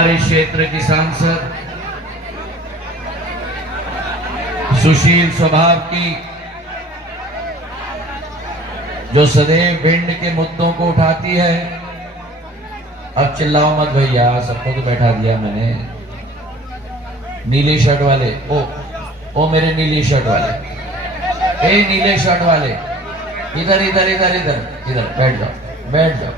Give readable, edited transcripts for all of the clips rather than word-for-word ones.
हमारे क्षेत्र की सांसद सुशील स्वभाव की, जो सदैव भिंड के मुद्दों को उठाती है। अब चिल्लाओ मत भैया, सबको तो बैठा दिया मैंने। नीली शर्ट वाले, ओ मेरे नीली शर्ट वाले, ए नीले शर्ट वाले, इधर इधर इधर इधर इधर बैठ जाओ, बैठ जाओ।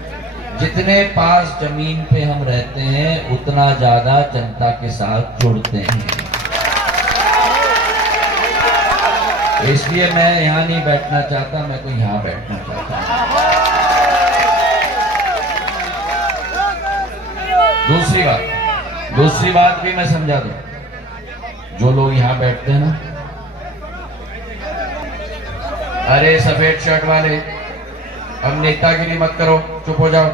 जितने पास जमीन पे हम रहते हैं उतना ज्यादा जनता के साथ जुड़ते हैं। इसलिए मैं यहां नहीं बैठना चाहता, मैं तो यहां बैठना चाहता हूं। दूसरी बात भी मैं समझा दूं। जो लोग यहां बैठते हैं ना, अरे सफेद शर्ट वाले, अब नेतागिरी मत करो, चुप हो जाओ।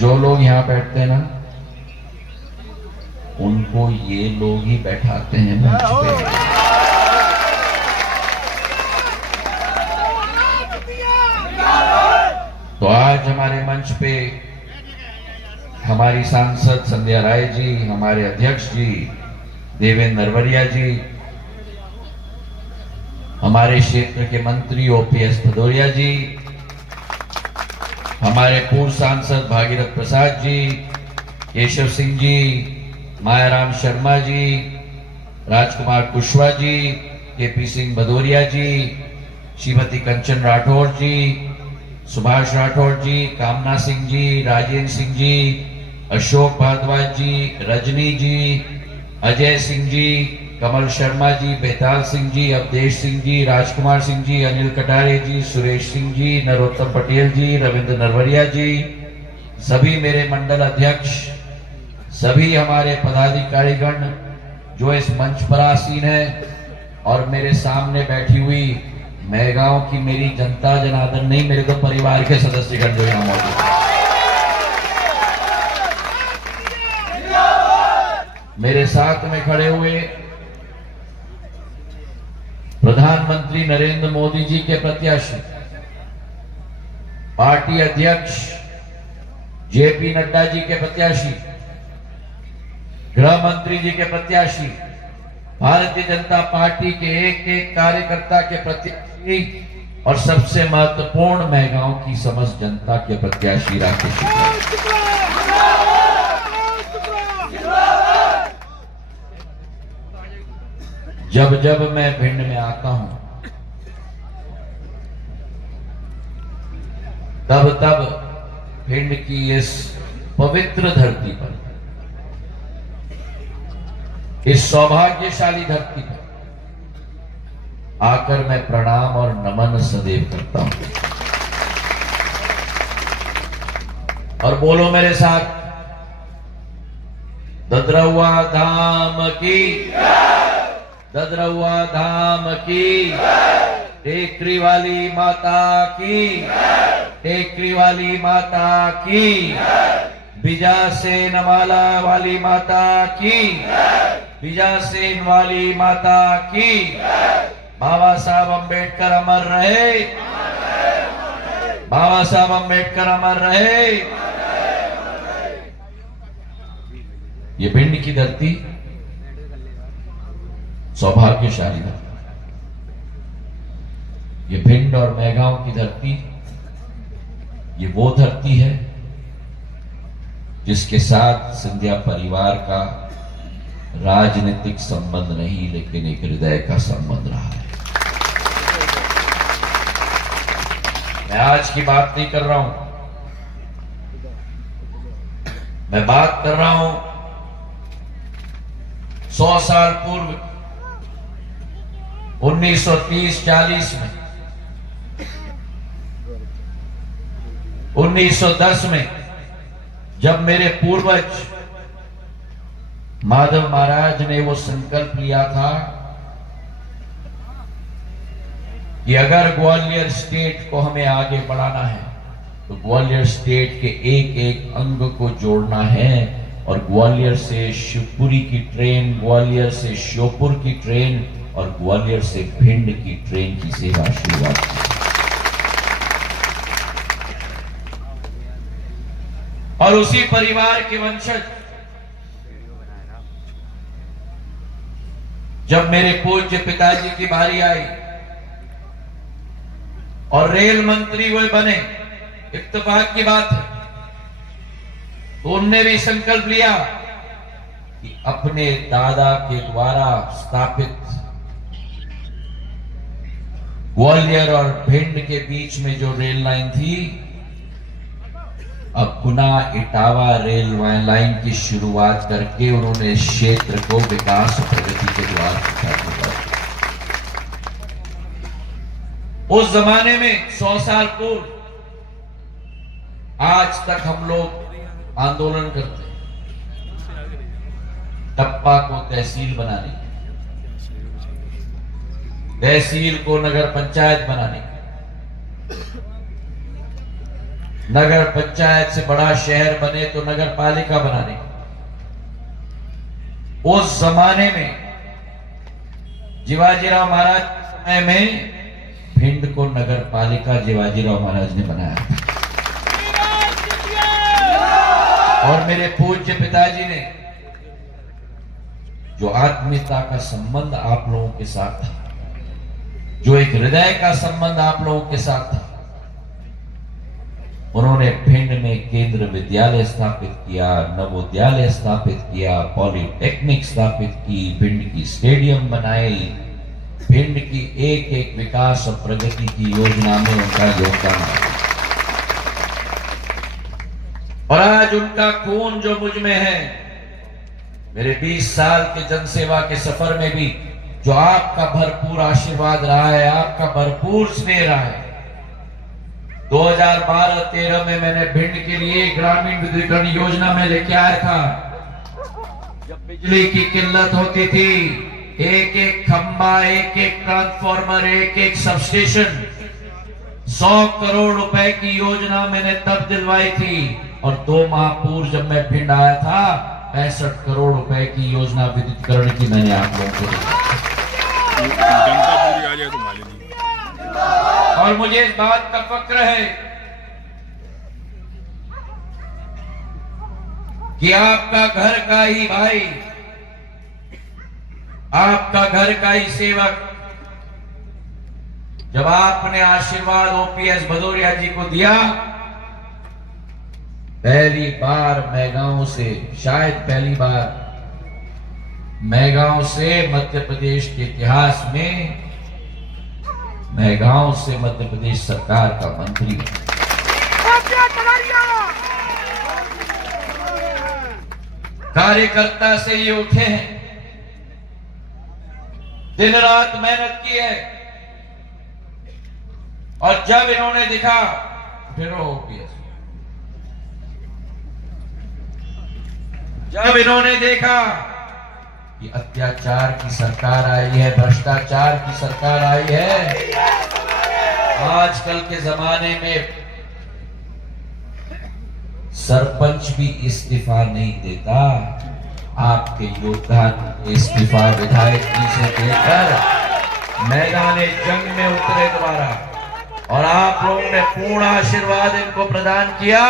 जो लोग यहां बैठते हैं ना, उनको ये लोग ही बैठाते हैं मंच पे। तो आज हमारे मंच पे हमारी सांसद संध्या राय जी, हमारे अध्यक्ष जी देवेंद्र नरवरिया जी, हमारे क्षेत्र के मंत्री ओपीएस भदौरिया जी, हमारे पूर्व सांसद भागीरथ प्रसाद जी, केशव सिंह जी, मायाराम शर्मा जी, राजकुमार कुशवाहा जी, केपी सिंह भदौरिया जी, श्रीमती कंचन राठौर जी, सुभाष राठौर जी, कामना सिंह जी, राजेंद्र सिंह जी, अशोक भारद्वाज जी, रजनी जी, अजय सिंह जी, कमल शर्मा जी, बेताल सिंह जी, अवधेश सिंह जी, राजकुमार सिंह जी, अनिल कटारे जी, सुरेश सिंह जी, नरोत्तम पटेल जी, रविंद्र नरवरिया जी, सभी मेरे मंडल अध्यक्ष, सभी हमारे पदाधिकारीगण जो इस मंच पर आसीन है, और मेरे सामने बैठी हुई मैगांव की मेरी जनता जनार्दन, नहीं मेरे तो परिवार के सदस्यगण जो यहाँ मौजूद हैं, मेरे साथ में खड़े हुए प्रधानमंत्री नरेंद्र मोदी जी के प्रत्याशी, पार्टी अध्यक्ष जेपी नड्डा जी के प्रत्याशी, गृह मंत्री जी के प्रत्याशी, भारतीय जनता पार्टी के एक एक कार्यकर्ता के प्रत्याशी, और सबसे महत्वपूर्ण मैगांव की समस्त जनता के प्रत्याशी राकेश जी। जब जब मैं भिंड में आता हूं, तब तब भिंड की इस पवित्र धरती पर, इस सौभाग्यशाली धरती पर आकर मैं प्रणाम और नमन सदैव करता हूं। और बोलो मेरे साथ, ददरौआ धाम की, ददरौआ धाम की, टेकरी वाली माता की, टेकरी वाली माता की, बीजासेन माला वाली माता की, बीजासेन वाली माता की। बाबा साहब अंबेडकर अमर रहे, बाबा साहब अंबेडकर अमर रहे। ये भिंड की धरती सौभाग्यशाली धरती, ये भिंड और मैगांव की धरती, ये वो धरती है जिसके साथ सिंधिया परिवार का राजनीतिक संबंध नहीं, लेकिन एक हृदय का संबंध रहा है। मैं आज की बात नहीं कर रहा हूं, मैं बात कर रहा हूं 100 साल पूर्व 1930-40 में, 1910 में, जब मेरे पूर्वज माधव महाराज ने वो संकल्प लिया था कि अगर ग्वालियर स्टेट को हमें आगे बढ़ाना है तो ग्वालियर स्टेट के एक एक अंग को जोड़ना है, और ग्वालियर से शिवपुरी की ट्रेन, ग्वालियर से श्योपुर की ट्रेन और ग्वालियर से भिंड की ट्रेन की सेवा शुरुआत की। और उसी परिवार के वंशज जब मेरे पूज्य पिताजी की बारी आई और रेल मंत्री वे बने, इत्तेफाक की बात है, तो उनने भी संकल्प लिया कि अपने दादा के द्वारा स्थापित ग्वालियर और भिंड के बीच में जो रेल लाइन थी, अब गुना इटावा रेल लाइन की शुरुआत करके उन्होंने इस क्षेत्र को विकास और प्रगति के द्वार पर। उस जमाने में 100 साल पूर्व आज तक हम लोग आंदोलन करते हैं टप्पा को तहसील बनाने, तहसील को नगर पंचायत बनाने, नगर पंचायत से बड़ा शहर बने तो नगर पालिका बनाने। उस जमाने में शिवाजीराव महाराज के समय में भिंड को नगर पालिका शिवाजीराव महाराज ने बनाया और मेरे पूज्य पिताजी ने जो आत्मीयता का संबंध आप लोगों के साथ था, जो एक हृदय का संबंध आप लोगों के साथ था, उन्होंने भिंड में केंद्र विद्यालय स्थापित किया, नवोदयालय स्थापित किया, पॉलिटेक्निक स्थापित की, भिंड की स्टेडियम बनाई, भिंड की एक एक विकास और प्रगति की योजना में उनका योगदान है। और आज उनका खून जो मुझ में है, मेरे 20 साल के जनसेवा के सफर में भी जो आपका भरपूर आशीर्वाद रहा है, आपका भरपूर स्नेह रहा है। 2012-13 में मैंने भिंड के लिए ग्रामीण विद्युतीकरण योजना में लेके आया था। जब बिजली की किल्लत होती थी, एक एक खंबा, एक एक ट्रांसफार्मर, एक एक सबस्टेशन, 100 करोड़ रुपए की योजना मैंने तब दिलवाई थी। और 2 माह पूर्व जब मैं भिंड आया था, 65 करोड़ रुपए की योजना विद्युतीकरण की मैंने आप लोगों को दी। जनता पूरी आ जाए तो माली नहीं। और मुझे इस बात का फक्र है कि आपका घर का ही भाई, आपका घर का ही सेवक, जब आपने आशीर्वाद ओपीएस भदौरिया जी को दिया, पहली बार मैगांव से, शायद पहली बार मैगांव से मध्य प्रदेश के इतिहास में मैगांव से मध्य प्रदेश सरकार का मंत्री कार्यकर्ता से ये उठे हैं, दिन रात मेहनत की है। और जब इन्होंने दिखा, फिर ओपीएस, जब इन्होंने देखा कि अत्याचार की सरकार आई है, भ्रष्टाचार की सरकार आई है, आजकल के जमाने में सरपंच भी इस्तीफा नहीं देता, आपके योद्धा इस्तीफा विधायक जी से देकर मैदाने जंग में उतरे दोबारा, और आप लोगों ने पूर्ण आशीर्वाद इनको प्रदान किया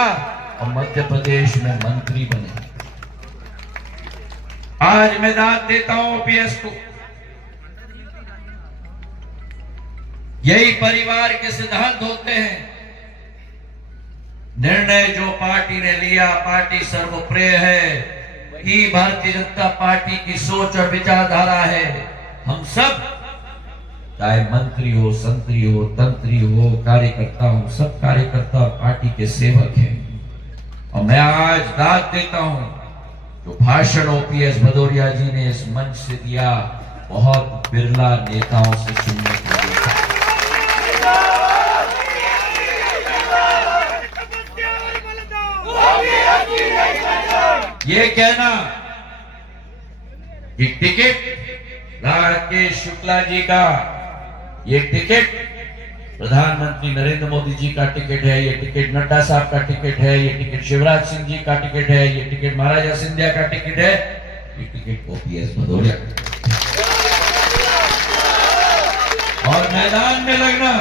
और मध्य प्रदेश में मंत्री बने। आज मैं दाद देता हूं ओपीएस को। यही परिवार के सिद्धांत होते हैं। निर्णय जो पार्टी ने लिया, पार्टी सर्वप्रिय है, वही भारतीय जनता पार्टी की सोच और विचारधारा है। हम सब, चाहे मंत्री हो, संतरी हो, तंत्री हो, कार्यकर्ता हो, सब कार्यकर्ता पार्टी के सेवक हैं। और मैं आज दाद देता हूं, जो भाषण ओपीएस भदौरिया जी ने इस मंच से दिया, बहुत बिरला नेताओं से सुनने को मिला। ये कहना कि टिकट राकेश शुक्ला जी का, ये टिकट प्रधानमंत्री नरेंद्र मोदी जी का टिकट है, ये टिकट नड्डा साहब का टिकट है, ये टिकट शिवराज सिंह जी का टिकट है, ये टिकट महाराजा सिंधिया का टिकट है, ये टिकट ओपीएस भदौरिया। और मैदान में लगना,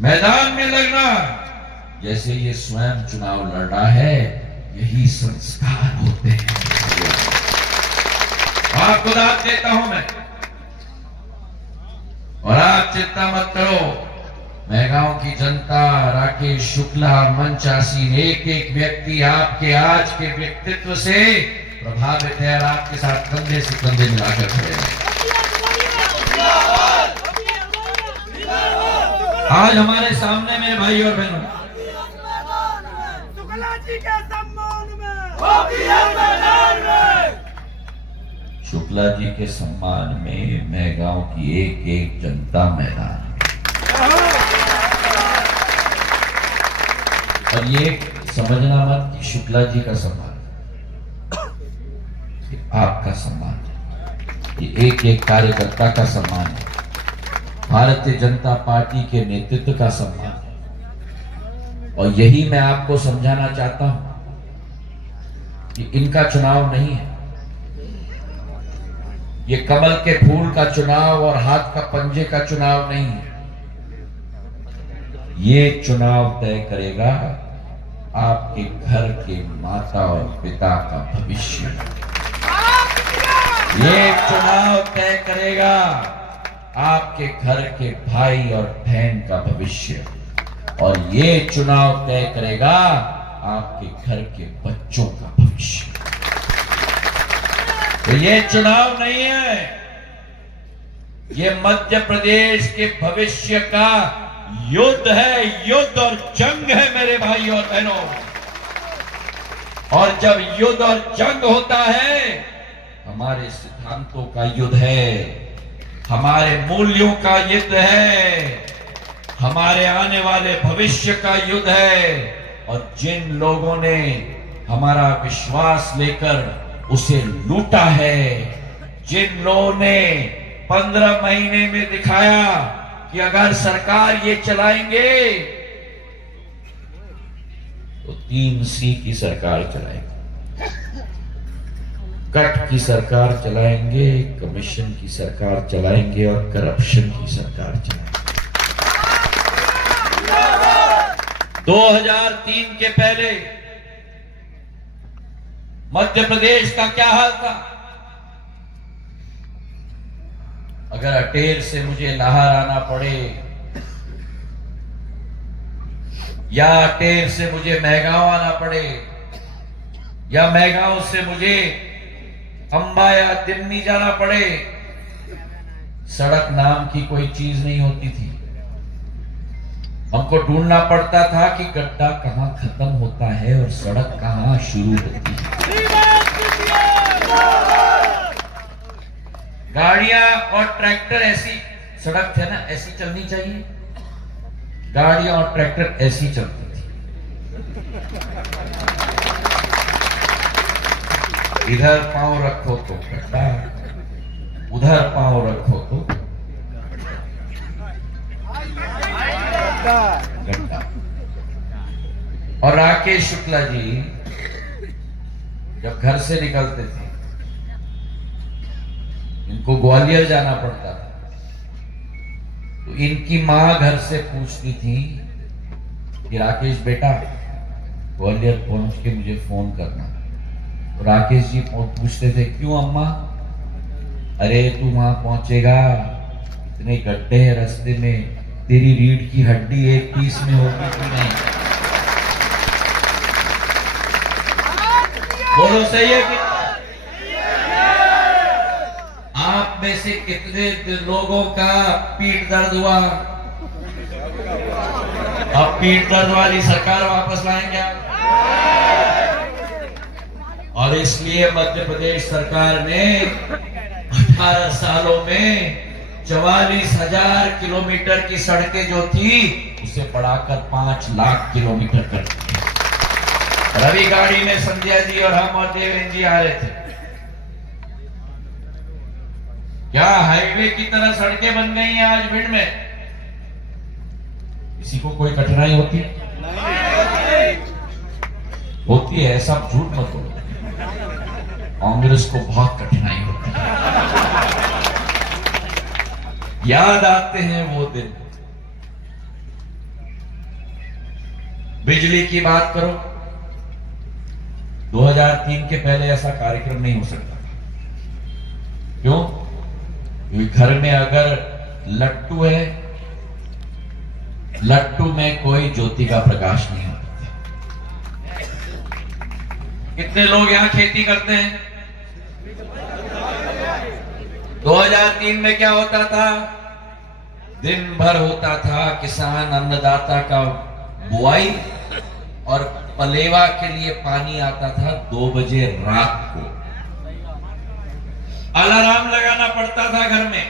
मैदान में लगना जैसे ये स्वयं चुनाव लड़ रहा है, यही संस्कार होते हैं। आपको दाद देता हूं मैं, और आप चिंता मत करो। मैगांव की जनता, राकेश शुक्ला, मंच आसीन एक एक व्यक्ति आपके आज के व्यक्तित्व से प्रभावित है और आपके साथ कंधे से कंधे मिलाकर खड़े हैं। आज हमारे सामने मेरे भाई और बहनों, शुक्ला जी के सम्मान में, शुक्ला जी के सम्मान में मैगांव की एक एक जनता मैदान में। और ये समझना मत कि शुक्ला जी का सम्मान, ये आपका सम्मान है, ये एक एक कार्यकर्ता का सम्मान है, भारतीय जनता पार्टी के नेतृत्व का सम्मान है। और यही मैं आपको समझाना चाहता हूं कि इनका चुनाव नहीं है, ये कमल के फूल का चुनाव और हाथ का पंजे का चुनाव नहीं है। ये चुनाव तय करेगा आपके घर के माता और पिता का भविष्य। ये चुनाव तय करेगा आपके घर के भाई और बहन का भविष्य, और ये चुनाव तय करेगा आपके घर के बच्चों का भविष्य। तो ये चुनाव नहीं है, ये मध्य प्रदेश के भविष्य का युद्ध है, युद्ध और जंग है मेरे भाई और बहनों। और जब युद्ध और जंग होता है, हमारे सिद्धांतों का युद्ध है, हमारे मूल्यों का युद्ध है, हमारे आने वाले भविष्य का युद्ध है। और जिन लोगों ने हमारा विश्वास लेकर उसे लूटा है, जिन लोगों ने 15 महीने में दिखाया कि अगर सरकार ये चलाएंगे तो 3C की सरकार चलाएंगे, कट की सरकार चलाएंगे, कमीशन की सरकार चलाएंगे और करप्शन की सरकार चलाएंगे। 2003 के पहले मध्य प्रदेश का क्या हाल था? अगर अटेर से मुझे लाहौर आना पड़े या अटेर से मुझे मैगांव आना पड़े या मैगांव से मुझे अंबा या दिमनी जाना पड़े, सड़क नाम की कोई चीज नहीं होती थी। हमको ढूंढना पड़ता था कि गड्ढा कहां खत्म होता है और सड़क कहां शुरू होती है। गाड़ियां और ट्रैक्टर ऐसी, सड़क थे ना ऐसी चलनी चाहिए, गाड़ियां और ट्रैक्टर ऐसी चलती थी। इधर पांव रखो तो गड्ढा, उधर पांव रखो तो गड्ढा। और राकेश शुक्ला जी जब घर से निकलते थे, इनको ग्वालियर जाना पड़ता था, तो इनकी मां घर से पूछती थी कि राकेश बेटा ग्वालियर पहुंच के मुझे फोन करना। तो राकेश जी पूछते थे क्यों अम्मा? अरे तू वहां पहुंचेगा, इतने गड्ढे हैं रास्ते में, तेरी रीढ़ की हड्डी एक पीस में होगी कि नहीं? बोलो सही है कि? आप में से कितने लोगों का पीठ दर्द हुआ? अब पीठ दर्द वाली सरकार वापस लाएंगे आप? और इसलिए मध्य प्रदेश सरकार ने 18 सालों में 44,000 किलोमीटर की सड़कें जो थी उसे बढ़ाकर 5 लाख किलोमीटर कर दी। रवि गाड़ी में संध्या जी और हम और देवेंद्र जी आ रहे थे, क्या हाईवे की तरह सड़कें बन गई हैं आज भिंड में? किसी को कोई कठिनाई होती है? होती है, ऐसा झूठ मत बोलो। कांग्रेस को बहुत कठिनाई होती है। याद आते हैं वो दिन बिजली की बात करो, 2003 के पहले ऐसा कार्यक्रम नहीं हो सकता। क्यों? क्योंकि घर में अगर लट्टू है, लट्टू में कोई ज्योति का प्रकाश नहीं होता। कितने लोग यहां खेती करते हैं? 2003 में क्या होता था? दिन भर होता था किसान अन्नदाता का बुआई, और पलेवा के लिए पानी आता था 2 बजे रात को। अलार्म लगाना पड़ता था घर में।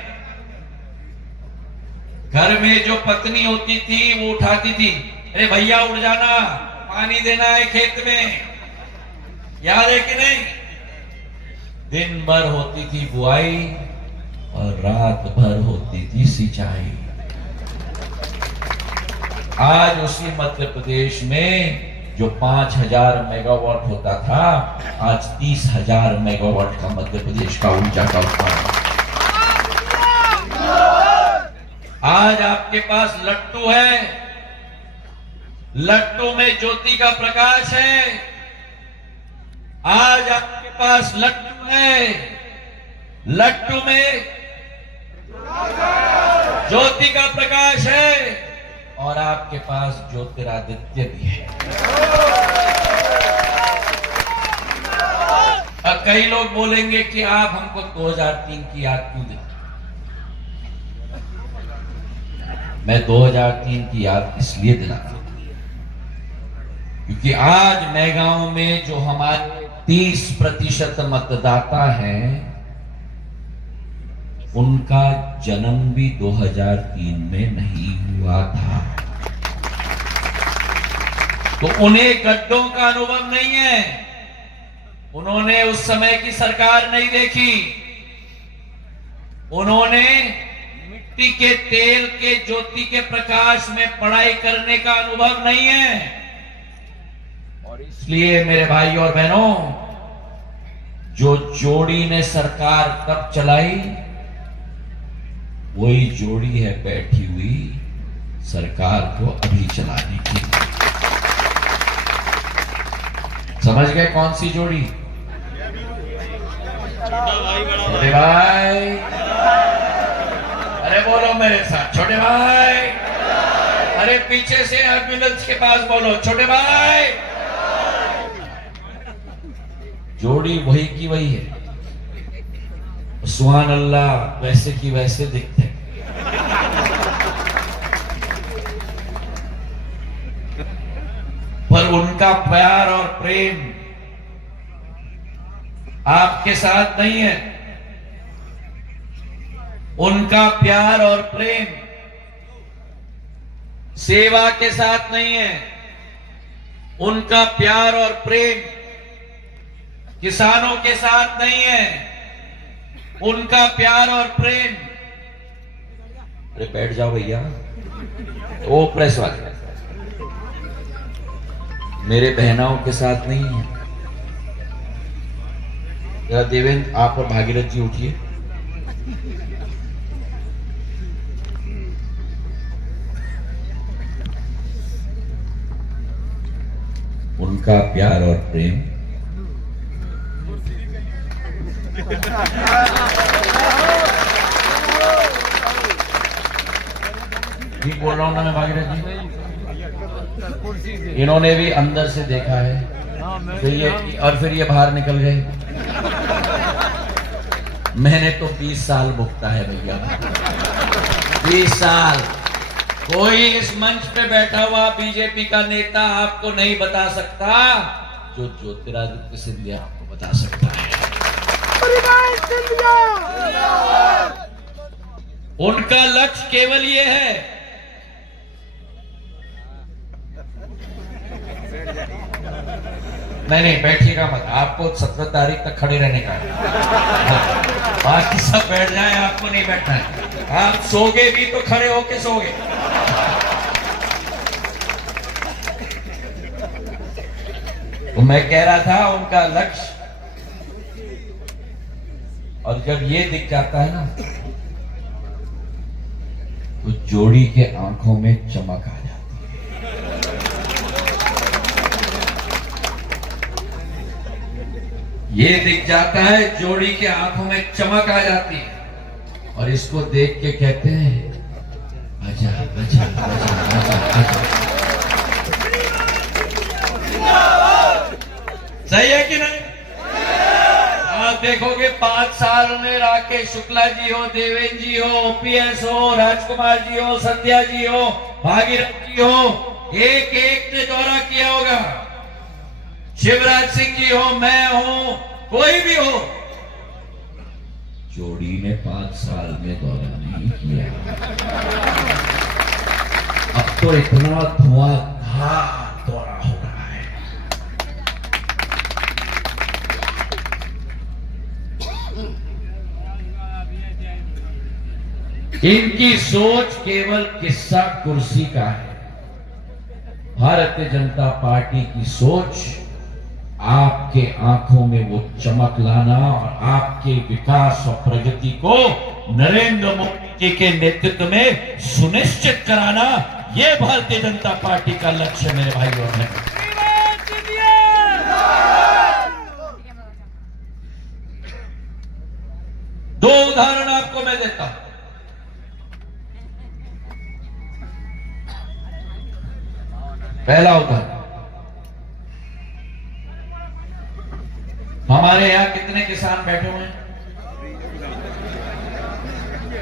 घर में जो पत्नी होती थी वो उठाती थी, अरे भैया उठ जाना, पानी देना है खेत में। याद है कि नहीं? दिन भर होती थी बुआई और रात भर होती थी सिंचाई। आज उसी मध्य प्रदेश में जो 5000 मेगावाट होता था, आज 30,000 मेगावाट का मध्य प्रदेश का ऊर्जा का उत्पादन। आज आपके पास लट्टू है, लट्टू में ज्योति का प्रकाश है। आज आपके पास लट्टू है, लट्टू में ज्योति का प्रकाश है, और आपके पास ज्योतिरादित्य भी है। अब कई लोग बोलेंगे कि आप हमको 2003 की याद क्यों देते? मैं 2003 की याद इसलिए दिलाता हूं क्योंकि आज नैगांव में जो हमारे 30% मतदाता हैं, उनका जन्म भी 2003 में नहीं हुआ था। तो उन्हें गड्ढों का अनुभव नहीं है। उन्होंने उस समय की सरकार नहीं देखी। उन्होंने मिट्टी के तेल के ज्योति के प्रकाश में पढ़ाई करने का अनुभव नहीं है। और इसलिए मेरे भाई और बहनों, जो जोड़ी ने सरकार तब चलाई, वही जोड़ी है बैठी हुई सरकार को अभी चलाने की। समझ गए कौन सी जोड़ी? छोटे भाई, अरे बोलो मेरे साथ, छोटे भाई। अरे पीछे से एम्बुलेंस के पास बोलो, छोटे भाई। जोड़ी वही की वही है। सुभान अल्लाह, वैसे की वैसे दिखते हैं। पर उनका प्यार और प्रेम आपके साथ नहीं है। उनका प्यार और प्रेम सेवा के साथ नहीं है। उनका प्यार और प्रेम किसानों के साथ नहीं है। उनका प्यार और प्रेम, अरे बैठ जाओ भैया, वो प्रेस वाले, मेरे बहनाओं के साथ नहीं है। जरा देवेंद्र, आप और भागीरथ जी उठिए। उनका प्यार और प्रेम ठीक बोल रहा हूं ना मैं भागीरथ जी? इन्होंने भी अंदर से देखा है, फिर ये बाहर निकल गए। मैंने तो 20 साल भुगता है भैया, 20 साल। कोई इस मंच पे बैठा हुआ बीजेपी का नेता आपको नहीं बता सकता जो ज्योतिरादित्य सिंधिया आपको बता सकता है। उनका लक्ष्य केवल ये है, नहीं बैठिएगा मत, आपको 17 तारीख तक खड़े रहने का है। बाकी सब बैठ जाएं, आपको नहीं बैठना है। आप सोगे भी तो खड़े होके सोगे। तो मैं कह रहा था उनका लक्ष्य, और जब ये दिख जाता है ना, तो जोड़ी के आंखों में चमक आ जाती है। ये दिख जाता है, जोड़ी के आंखों में चमक आ जाती है और इसको देख के कहते हैं आजा आजा आजा आजा। सही है कि नहीं? आप देखोगे 5 साल में राकेश शुक्ला जी हो, देवेंद्र जी हो, ओपीएस हो, राजकुमार जी हो, संध्या जी हो, भागीरथ जी हो, एक एक ने दौरा किया होगा। शिवराज सिंह जी हो, मैं हूं, कोई भी हो, जोड़ी ने 5 साल में दौरा नहीं किया। अब तो इतना धुआंधार दौरा हो रहा है। इनकी सोच केवल किस्सा कुर्सी का है। भारतीय जनता पार्टी की सोच आपके आंखों में वो चमक लाना और आपके विकास और प्रगति को नरेंद्र मोदी जी के नेतृत्व में सुनिश्चित कराना, ये भारतीय जनता पार्टी का लक्ष्य मेरे भाइयों और बहनों। दो उदाहरण आपको मैं देता हूं। पहला उदाहरण, हमारे यहां कितने किसान बैठे हुए हैं?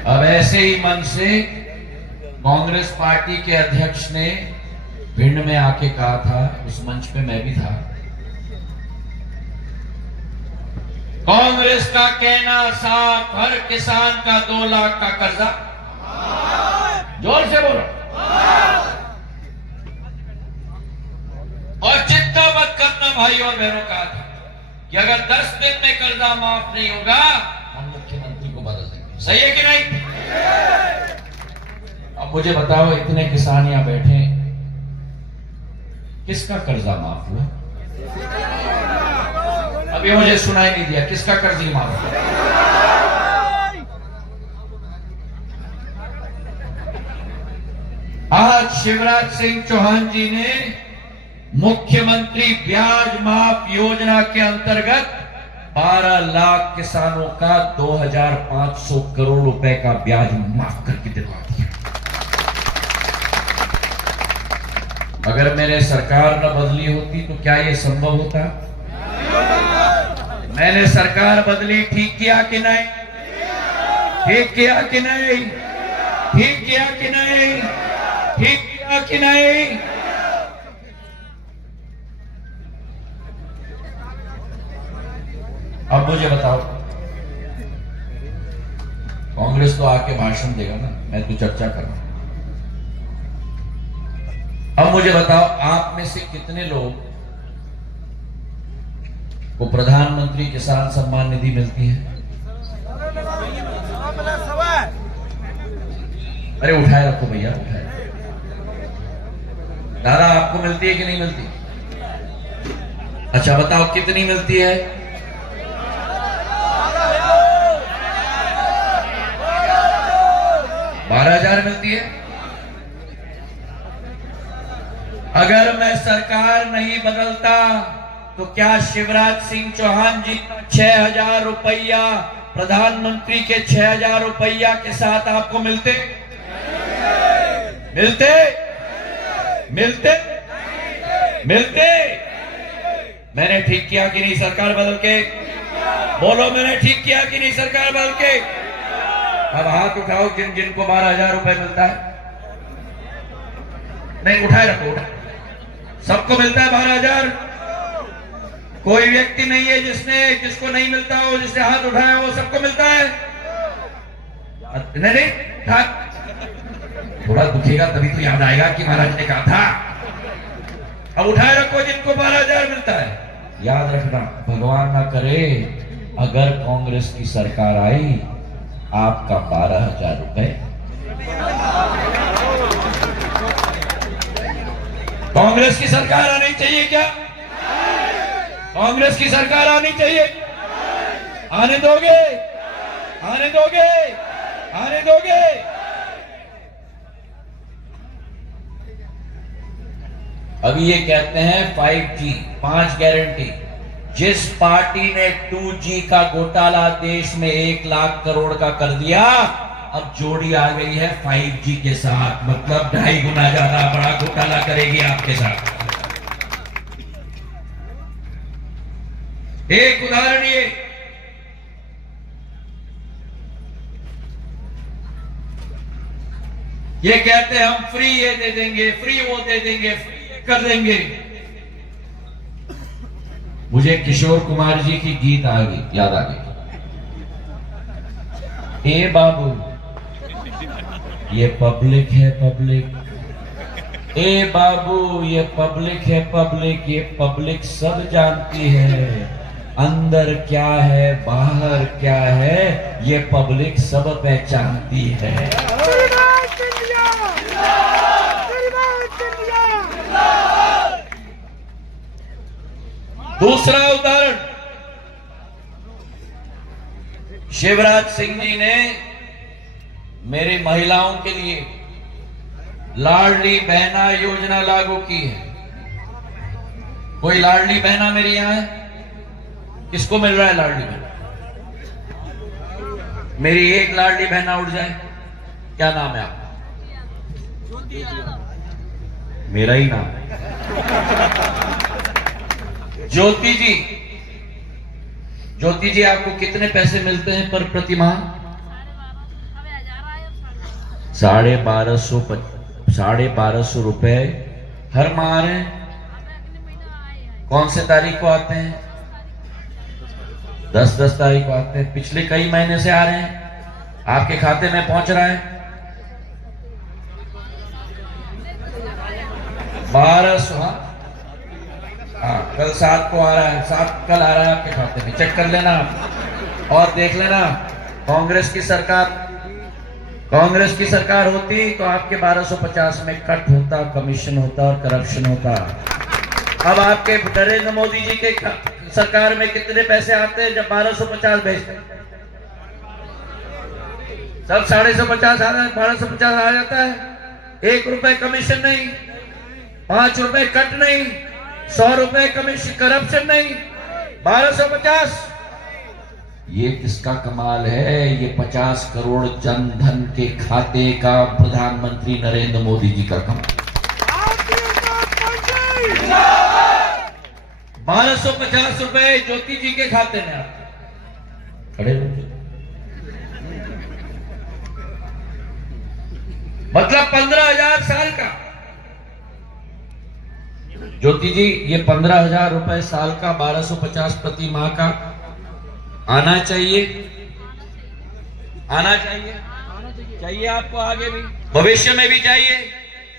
अब ऐसे ही मन से कांग्रेस पार्टी के अध्यक्ष ने भिंड में आके कहा था, उस मंच पे मैं भी था, कांग्रेस का कहना साफ, हर किसान का 2 लाख का कर्जा। जोर से बोलो। और चिंता मत करना भाई और बहनों, कहा था कि अगर 10 दिन में कर्जा माफ नहीं होगा हम मुख्यमंत्री को बदल देंगे। सही है कि नहीं? अब मुझे बताओ, इतने किसान यहां बैठे, किसका कर्जा माफ हुआ? अभी मुझे सुनाई नहीं दिया, किसका कर्ज माफ हुआ? आज शिवराज सिंह चौहान जी ने मुख्यमंत्री ब्याज माफ योजना के अंतर्गत 12 लाख किसानों का 2500 करोड़ रुपए का ब्याज माफ करके दिलवा दिया। अगर मेरे सरकार न बदली होती तो क्या यह संभव होता? मैंने सरकार बदली, ठीक किया कि नहीं? ठीक किया कि नहीं? ठीक किया कि नहीं? ठीक किया कि नहीं? अब मुझे बताओ, कांग्रेस तो आके भाषण देगा ना, मैं तो चर्चा कर रहा हूं। अब मुझे बताओ, आप में से कितने लोग को प्रधानमंत्री किसान सम्मान निधि मिलती है? अरे उठाए रखो भैया, उठाए। दादा आपको मिलती है कि नहीं मिलती? अच्छा बताओ कितनी मिलती है? 12,000 मिलती है। अगर मैं सरकार नहीं बदलता तो क्या शिवराज सिंह चौहान जी 6,000 रुपया प्रधानमंत्री के 6,000 रुपया के साथ आपको मिलते? मिलते? मिलते? मिलते? मैंने ठीक किया कि नहीं सरकार बदल के? बोलो, मैंने ठीक किया कि नहीं सरकार बदल के? अब हाथ उठाओ जिनको 12,000 रुपए मिलता है। नहीं, उठाए रखो, उठाए। सबको मिलता है 12,000? कोई व्यक्ति नहीं है जिसको नहीं मिलता हो, जिसने हाथ उठाया हो, सबको मिलता है? नहीं, थोड़ा दुखेगा तभी तो याद आएगा कि महाराज ने कहा था। अब उठाए रखो जिनको 12,000 मिलता है। याद रखना, भगवान ना करे अगर कांग्रेस की सरकार आई, आपका 12,000 रुपए कांग्रेस की सरकार आनी चाहिए क्या? कांग्रेस की सरकार आनी चाहिए? आने दोगे? आने दोगे? आने दोगे? अभी ये कहते हैं 5G, 5 गारंटी, जिस पार्टी ने 2G का घोटाला देश में 1 लाख करोड़ का कर दिया, अब जोड़ी आ गई है 5G के साथ, मतलब 2.5 गुना ज्यादा बड़ा घोटाला करेगी आपके साथ। एक उदाहरण ये कहते हैं हम फ्री ये दे देंगे, फ्री वो दे देंगे, फ्री ये कर देंगे। मुझे किशोर कुमार जी की गीत याद आ गई। ए बाबू ये पब्लिक है पब्लिक, ए बाबू ये पब्लिक है पब्लिक, ये पब्लिक सब जानती है, अंदर क्या है बाहर क्या है ये पब्लिक सब पहचानती है। दूसरा उदाहरण, शिवराज सिंह जी ने मेरी महिलाओं के लिए लाडली बहना योजना लागू की है। कोई लाडली बहना मेरी यहां है? किसको मिल रहा है लाडली बहना? मेरी एक लाडली बहना उठ जाए, क्या नाम है आपका? मेरा ही नाम ज्योति जी। ज्योति जी आपको कितने पैसे मिलते हैं पर प्रति माह? 1250 रुपए हर माह आ रहे हैं। कौन से तारीख को आते हैं? 10 तारीख को आते हैं। पिछले कई महीने से आ रहे हैं, आपके खाते में पहुंच रहा है 1200। हाँ, कल 7 को आ रहा है, 7 कल आ रहा है आपके खाते में, चेक कर लेना और देख लेना। कांग्रेस की सरकार होती तो आपके 1250 में कट होता, कमीशन होता और करप्शन होता। अब आपके नरेंद्र मोदी जी के सरकार में कितने पैसे आते हैं जब 1250 भेजते हैं? सब 150 आ रहा है, 1250 आ जाता है। 1 रुपए कमीशन नहीं, 5 रुपए कट नहीं, 100 रुपए कमीशन करप्शन नहीं, 1250। ये किसका कमाल है? ये 50 करोड़ जन धन के खाते का प्रधानमंत्री नरेंद्र मोदी जी का कमाल। 1250 रुपए ज्योति जी के खाते में आते। खड़े हो, मतलब 15,000 साल का। ज्योति जी ये 15,000 रुपए साल का 1250 प्रति माह का आना चाहिए, आना चाहिए, चाहिए आपको, आगे भी भविष्य में भी चाहिए,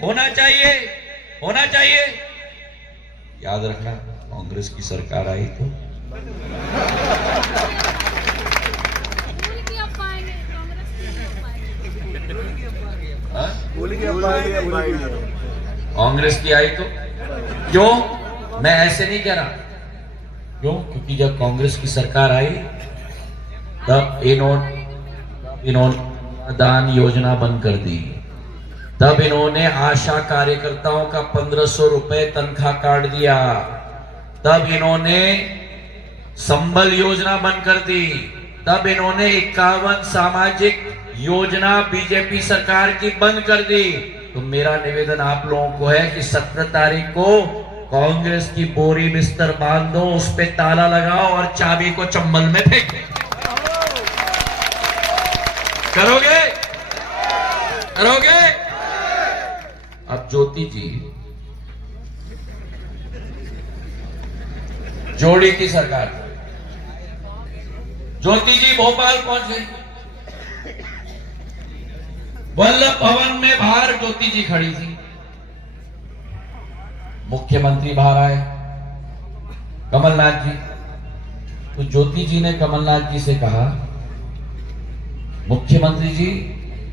होना चाहिए, होना चाहिए। याद रखना, कांग्रेस की सरकार आई तो कांग्रेस की आई तो क्यों? मैं ऐसे नहीं कह रहा, क्यों? क्योंकि जब कांग्रेस की सरकार आई तब इन्होंने दान योजना बंद कर दी, तब इन्होंने आशा कार्यकर्ताओं का 1500 रुपए तनख्वाह काट दिया, तब इन्होंने संबल योजना बंद कर दी, तब इन्होंने 51 सामाजिक योजना बीजेपी सरकार की बंद कर दी। तो मेरा निवेदन आप लोगों को है कि 17 तारीख को कांग्रेस की बोरी बिस्तर बांध दो, उस पे ताला लगाओ और चाबी को चंबल में फेंक दो। करोगे? करोगे? अब ज्योति जी, जोड़ी की सरकार, ज्योति जी भोपाल पहुंच गई। वल्लभ भवन में बाहर ज्योति जी खड़ी थी, मुख्यमंत्री बाहर आए, कमलनाथ जी। तो ज्योति जी ने कमलनाथ जी से कहा, मुख्यमंत्री जी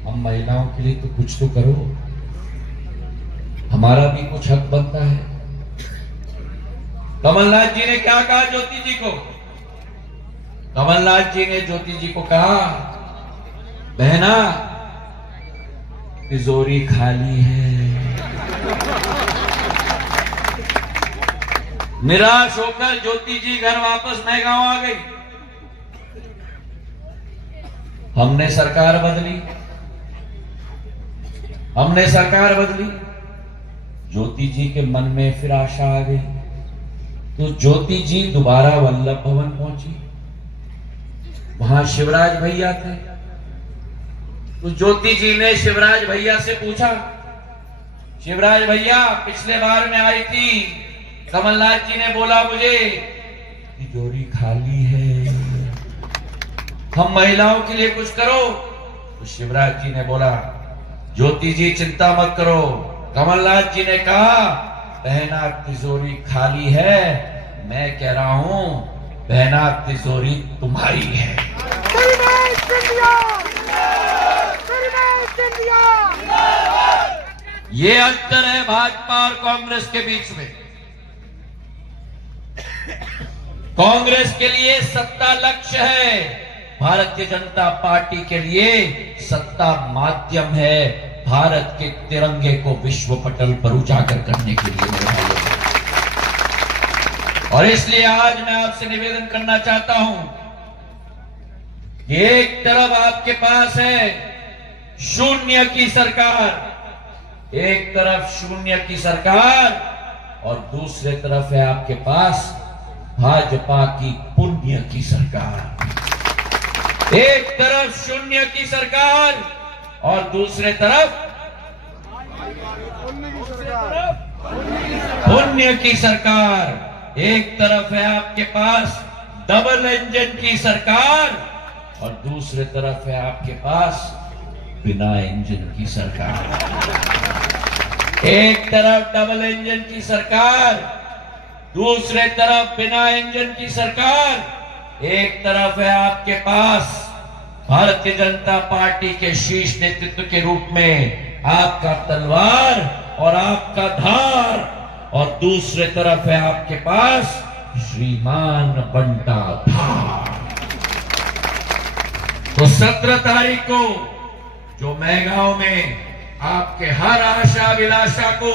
हम महिलाओं के लिए तो कुछ तो करो, हमारा भी कुछ हक बनता है। कमलनाथ जी ने क्या कहा ज्योति जी को? कमलनाथ जी ने ज्योति जी को कहा, बहना तिजोरी खाली है। निराश होकर ज्योति जी घर वापस मैगांव आ गई। हमने सरकार बदली, ज्योति जी के मन में फिर आशा आ गई, तो ज्योति जी दोबारा वल्लभ भवन पहुंची। वहां शिवराज भैया थे, तो ज्योति जी ने शिवराज भैया से पूछा, शिवराज भैया पिछले बार में आई थी, कमलनाथ जी ने बोला मुझे तिजोरी खाली है, हम महिलाओं के लिए कुछ करो। तो शिवराज जी ने बोला, ज्योति जी चिंता मत करो, कमलनाथ जी ने कहा बहना तिजोरी खाली है, मैं कह रहा हूं बहना तिजोरी तुम्हारी है। ये अंतर है भाजपा और कांग्रेस के बीच में। कांग्रेस के लिए सत्ता लक्ष्य है, भारतीय जनता पार्टी के लिए सत्ता माध्यम है, भारत के तिरंगे को विश्व पटल पर उजागर करने के लिए मेरे भाइयों। और इसलिए आज मैं आपसे निवेदन करना चाहता हूं कि एक तरफ आपके पास है शून्य की सरकार, एक तरफ शून्य की सरकार और दूसरे तरफ है आपके पास भाजपा की पुण्य की सरकार। एक तरफ शून्य की सरकार और दूसरे तरफ पुण्य की सरकार। एक तरफ है आपके पास डबल इंजन की सरकार और दूसरे तरफ है आपके पास बिना इंजन की सरकार। एक तरफ डबल इंजन की सरकार, दूसरे तरफ बिना इंजन की सरकार। एक तरफ है आपके पास भारतीय जनता पार्टी के शीर्ष नेतृत्व के रूप में आपका तलवार और आपका धार, और दूसरे तरफ है आपके पास श्रीमान बंटा धार। तो 17 तारीख को जो मैगांव में आपके हर आशा अभिलाषा को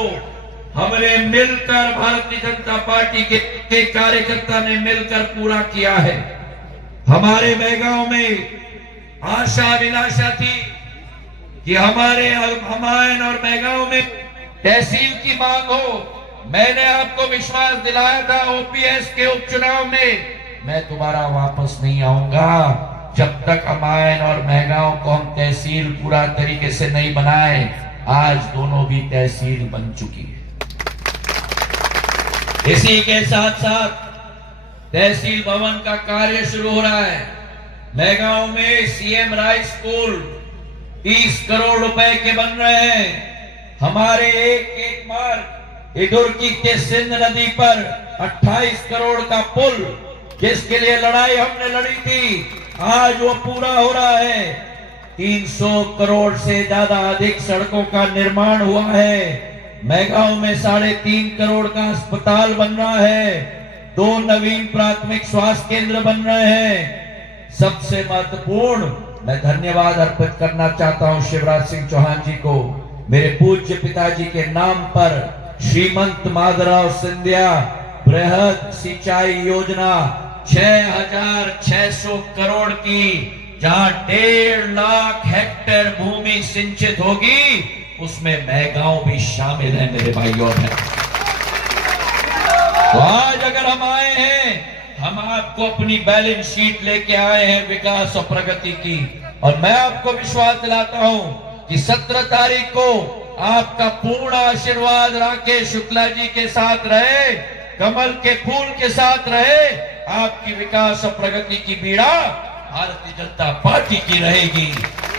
हमने मिलकर, भारतीय जनता पार्टी के कार्यकर्ता ने मिलकर पूरा किया है। हमारे मैगांव में आशा अभिलाषा थी कि हमारे हमायन और मैगांव में तहसील की मांग हो। मैंने आपको विश्वास दिलाया था ओपीएस के उपचुनाव में, मैं दोबारा वापस नहीं आऊंगा जब तक हमायन और मैगांव को हम तहसील पूरा तरीके से नहीं बनाए। आज दोनों भी तहसील बन चुकी है। इसी के साथ साथ तहसील भवन का कार्य शुरू हो रहा है। मैगांव में सीएम राइस स्कूल 30 करोड़ रुपए के बन रहे हैं। हमारे एक मार्ग इडुर्की के सिंध नदी पर 28 करोड़ का पुल, जिसके लिए लड़ाई हमने लड़ी थी, आज वो पूरा हो रहा है। 300 करोड़ से ज्यादा अधिक सड़कों का निर्माण हुआ है। मैगांव में 3.5 करोड़ का अस्पताल बन रहा है। 2 नवीन प्राथमिक स्वास्थ्य केंद्र बन रहे हैं। सबसे महत्वपूर्ण, मैं धन्यवाद अर्पित करना चाहता हूं शिवराज सिंह चौहान जी को। मेरे पूज्य पिताजी के नाम पर श्रीमंत माधवराव सिंधिया बृहद सिंचाई योजना 6,600 करोड़ की, जहां 1.5 लाख हेक्टेयर भूमि सिंचित होगी, उसमें मैगांव भी शामिल है मेरे भाइयों और बहनों। तो आज अगर हम आए हैं, हम आपको अपनी बैलेंस शीट लेके आए हैं विकास और प्रगति की, और मैं आपको विश्वास दिलाता हूं कि 17 तारीख को आपका पूर्ण आशीर्वाद राकेश शुक्ला जी के साथ रहे, कमल के फूल के साथ रहे। आपकी विकास और प्रगति की बीड़ा भारतीय जनता पार्टी की रहेगी।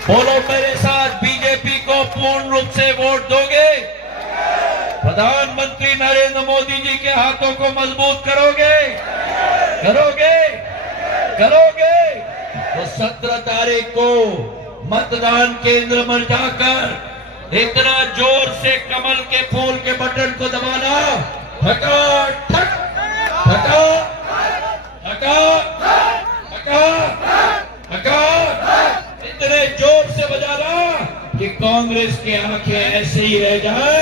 बोलो मेरे साथ, बीजेपी को पूर्ण रूप से वोट दोगे? प्रधानमंत्री नरेंद्र मोदी जी के हाथों को मजबूत करोगे? करोगे? तो 17 तारीख को मतदान केंद्र में जाकर इतना जोर से कमल के फूल के बटन को दबाना, ठका ठक ठका ठका ठका ठका, इतने जोर से बजाना कि कांग्रेस की आंखें ऐसे ही रह जाए